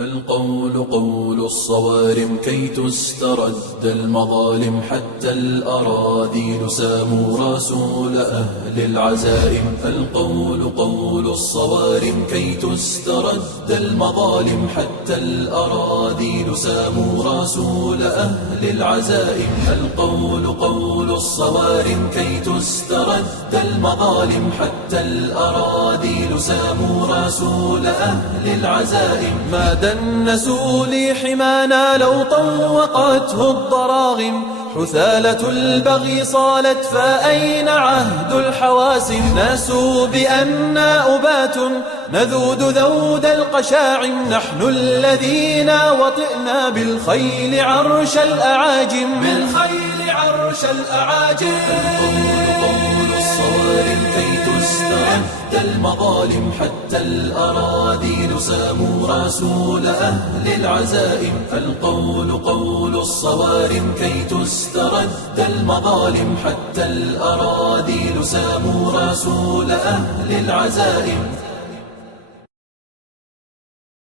القول قول الصوارم كي تسترد المظالم، حتى الأراذيل ساموا رسول أهل العزائم. القول قول الصوارم كي تسترد المظالم، حتى الأراذيل ساموا رسول أهل العزائم. القول قول الصوارم كي تسترد المظالم، حتى الأراذيل ساموا رسول أهل العزائم. ما دنسوا لي حمانا لو طوقته الضراغم، حثالة البغي صالت فأين عهد الحواسم. ناسوا بأننا أبات نذود ذود القشاعم، نحن الذين وطئنا بالخيل عرش الأعاجم. بالخيل عرش الأعاجم. قول الصوارم كي تسترد المظالم، حتى الأراذيل ساموا رسول أهل العزائم. القول قول الصوارم كي تسترد المظالم، حتى الأراذيل ساموا رسول أهل العزائم.